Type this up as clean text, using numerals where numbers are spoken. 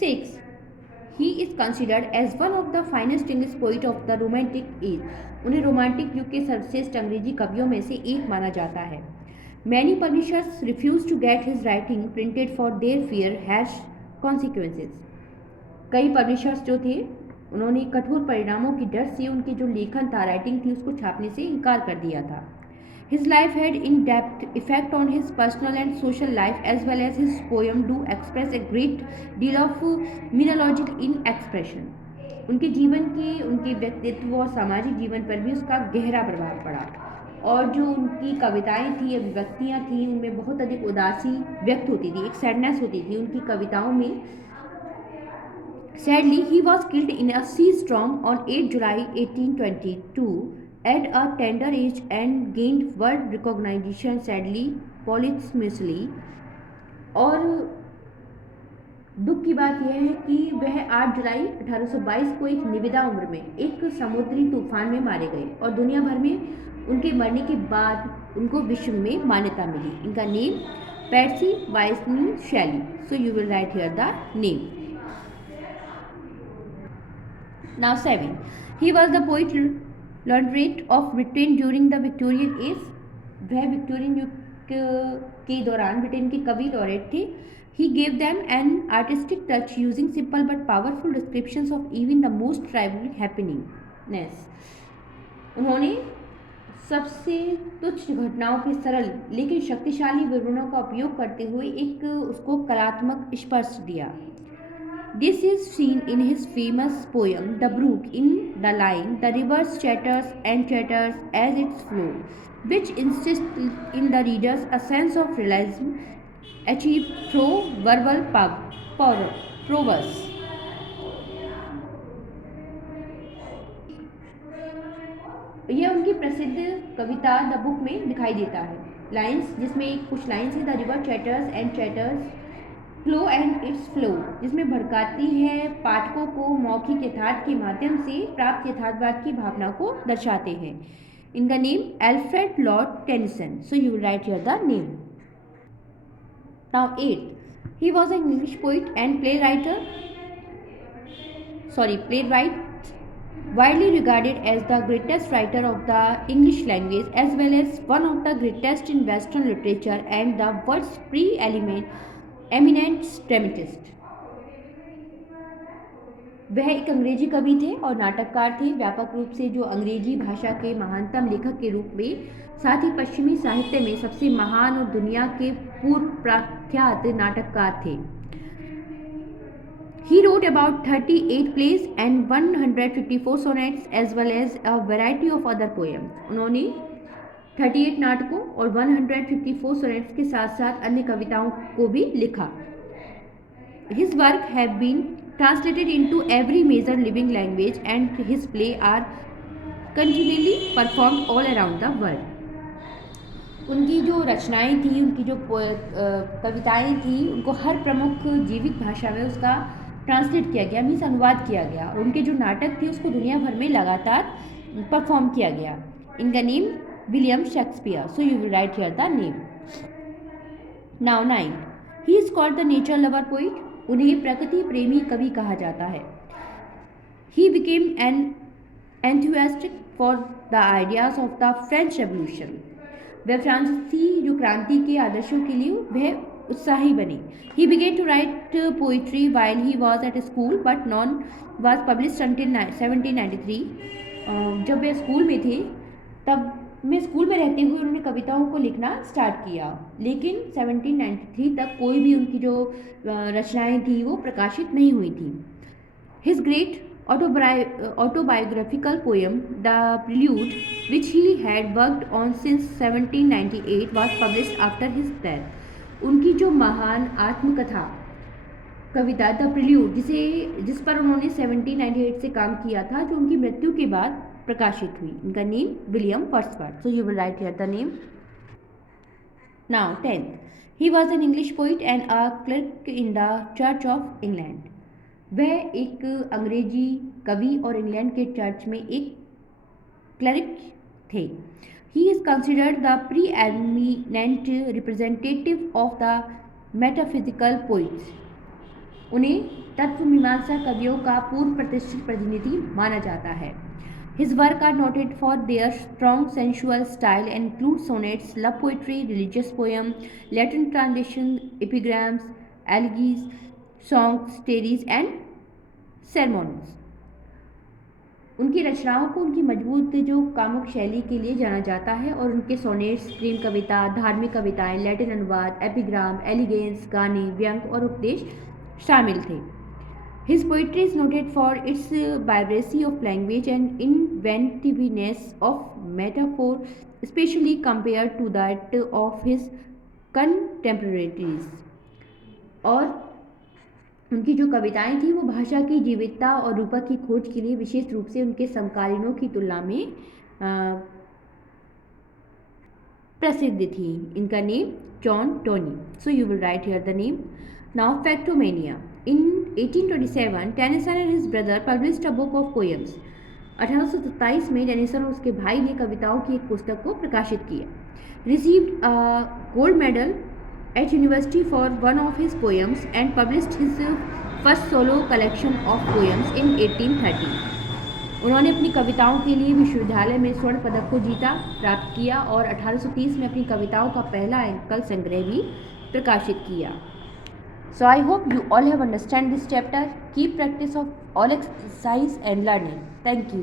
6. He is considered as one of the finest English poet of the romantic age. उन्हें romantic युग के सर्वश्रेष्ठ अंग्रेजी कवियों में से एक माना जाता है. Many publishers refused to get his writing printed for their fear harsh consequences. कई पब्लिशर्स जो थे उन्होंने कठोर परिणामों की डर से उनके जो लेखन था, राइटिंग थी, उसको छापने से इनकार कर दिया था. His life had in-depth effect on his personal and social life, as well as his poem do express a great deal of minology in expression. उनके जीवन के, उनके व्यक्तित्व और सामाजिक जीवन पर भी उसका गहरा प्रभाव पड़ा. और जो उनकी कविताएं थी, अभिव्यक्तियां थी, उनमें बहुत अधिक उदासी व्यक्त होती थी, एक सैडनेस होती थी उनकी कविताओं में. Sadly, he was killed in a sea storm on 8 July 1822 at a tender age and gained world recognition sadly posthumously. और दुख की बात यह है कि वह 8 जुलाई 1822 को एक निविदा उम्र में एक समुद्री तूफान में मारे गए और दुनिया भर में उनके मरने के बाद उनको विश्व में मान्यता मिली. इनका नेम पैट्सी वाइस्नी शैली. सो you will write here the name. Now 7. He was the poet laureate of Britain during the Victorian age. वह विक्टोरियन युग के दौरान ब्रिटेन के कवि लॉरेट थे. He gave them an artistic touch using simple but powerful descriptions of even the most trivial happenings. उन्होंने सबसे तुच्छ घटनाओं के सरल लेकिन शक्तिशाली विवरणों का उपयोग करते हुए एक उसको कलात्मक स्पर्श दिया. This is seen in his famous poem The Brook in the line The river chatters and chatters as it flows, which insists in the reader's a sense of realism achieved through verbal prowess. यह उनकी प्रसिद्ध कविता the book में दिखाई देता है. Lines जिसमें कुछ lines है the river chatters and chatters flow and it's flow, जिसमें भड़काती है पाठकों को मौखिक यथार्थ के माध्यम से प्राप्त यथार्थवाद की भावना को दर्शाते हैं. इनका name Alfred Lord Tennyson. So you will write here the name. Now 8. He was an English poet and playwright widely regarded as the greatest writer of the English language as well as one of the greatest in Western literature and the world's eminent dramatist. वह एक अंग्रेजी कवि थे और नाटककार थे, व्यापक रूप से जो अंग्रेजी भाषा के महानतम लेखक के रूप में, साथ ही पश्चिमी साहित्य में सबसे महान और दुनिया के पूर्व प्रख्यात नाटककार थे. He wrote about 38 plays and 154 sonnets as well as a variety of other poems. उन्होंने 38 नाटकों और 154 सोनेट्स के साथ साथ अन्य कविताओं को भी लिखा. His work have been translated into every major living language and his play are continually performed all around the world. उनकी जो रचनाएं थी, उनकी जो कविताएं थी, उनको हर प्रमुख जीवित भाषा में उसका ट्रांसलेट किया गया, मीन्स अनुवाद किया गया, और उनके जो नाटक थे उसको दुनिया भर में लगातार परफॉर्म किया गया. इनका name William Shakespeare. So you will write here the name. Now 9. He is called the nature lover poet. उन्हें प्रकृति प्रेमी कवि कहा जाता है. He became an enthusiast for the ideas of the French revolution. वह फ्रांसीसी जो क्रांति के आदर्शों के लिए वह उत्साही बने. He began to write poetry while he was at school, but none was published until 1793. जब वे स्कूल में थे तब में स्कूल में रहते हुए उन्होंने कविताओं को लिखना स्टार्ट किया, लेकिन 1793 तक कोई भी उनकी जो रचनाएं थी वो प्रकाशित नहीं हुई थी. His great autobiographical poem, The Prelude, which he had worked on since 1798, was published after his death. उनकी जो महान आत्मकथा कविता द प्रिल्यूड जिस पर उन्होंने 1798 से काम किया था, जो उनकी मृत्यु के बाद प्रकाशित हुई. इनका name William Wordsworth. So you will write here the name. Now 10. He was an English poet and a clerk in the church of England. वह एक अंग्रेजी कवि और इंग्लैंड के चर्च में एक क्लर्क थे. He is considered the preeminent representative of the metaphysical poets. उन्हें तत्व मीमांसा कवियों का पूर्व प्रतिष्ठित प्रतिनिधि माना जाता है। His work are noted for their strong sensual style and include sonnets, love poetry, religious poem, Latin translation, epigrams, elegies, songs, stories and sermons. उनकी रचनाओं को उनकी मजबूत जो कामुक शैली के लिए जाना जाता है और उनके सोनेट्स, प्रेम कविता, धार्मिक कविताएं, लैटिन अनुवाद, एपिग्राम, एलिगेंस, गाने, व्यंग और उपदेश शामिल थे। His poetry is noted for its vibrancy of language and inventiveness of metaphor, especially compared to that of his contemporaries. और उनकी जो कविताएं थी वो भाषा की जीवितता और रूपक की खोज के लिए विशेष रूप से उनके समकालीनों की तुलना में प्रसिद्ध थी। इनका name John Tony. So you will write here the name. Now Factomania. In 1827, Tennyson and his brother published a book of poems. 1827 में टेनिसन और उसके भाई ने कविताओं की एक पुस्तक को प्रकाशित किया। Received a gold medal at university for one of his poems and published his first solo collection of poems in 1830. उन्होंने अपनी कविताओं के लिए विश्वविद्यालय में स्वर्ण पदक को प्राप्त किया और 1830 में अपनी कविताओं का पहला एकल संग्रह भी प्रकाशित किया। So I hope you all have understand this chapter. Keep practice of all exercise and learning. Thank you.